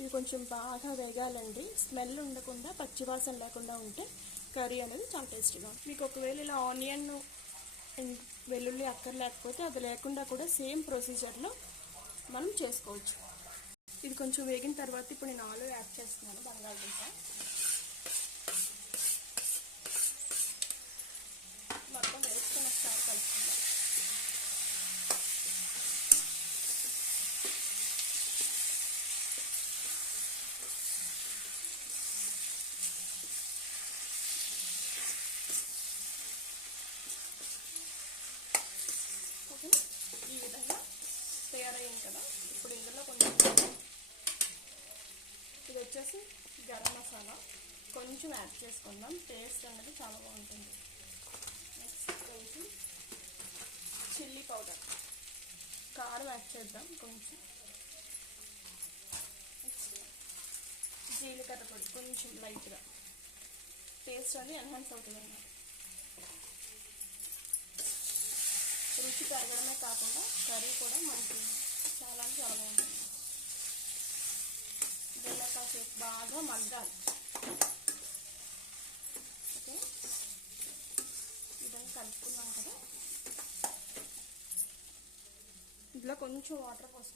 ఇది కొంచెం బాగా వేగాలండి. స్మెల్ ఉండకుండా పచ్చివాసన లేకుండా ఉంటే కర్రీ అనేది చాలా టేస్టీగా ఉంటుంది. మీకు ఒకవేళ ఇలా ఆనియన్ వెల్లుల్లి అక్కర్లేకపోతే అది లేకుండా కూడా సేమ్ ప్రొసీజర్లో మనం చేసుకోవచ్చు. ఇది కొంచెం వేగిన తర్వాత ఇప్పుడు నేను ఆలు యాడ్ చేస్తున్నాను. బంగాళదుంప మొత్తం వేసుకొని ఒకసారి కలుపుకుందాం. ఓకే, ఈ విధంగా తయారయ్యింది కదా. ఇప్పుడు ఇందులో కొంచెం ఇది వచ్చేసి గరం మసాలా కొంచెం యాడ్ చేసుకుందాం. టేస్ట్ అనేది చాలా బాగుంటుంది. నెక్స్ట్ కొంచెం చిల్లీ పౌడర్, కారం యాడ్ చేద్దాం కొంచెం. నెక్స్ట్ జీలకర్ర పొడి కొంచెం లైట్గా, టేస్ట్ అనేది ఎన్హాన్స్ అవుతుంది అన్నమాట. రుచి పెరగడమే కాకుండా కర్రీ కూడా మనకి చాలా చాలా బాగుంటుంది. దీనిలో కాసేపు బాగా మగ్గాలి. ఓకే, ఇదంతా కలుపుకున్నాం కదా. ఇందులో కొంచెం వాటర్ పోసుకుంటాం.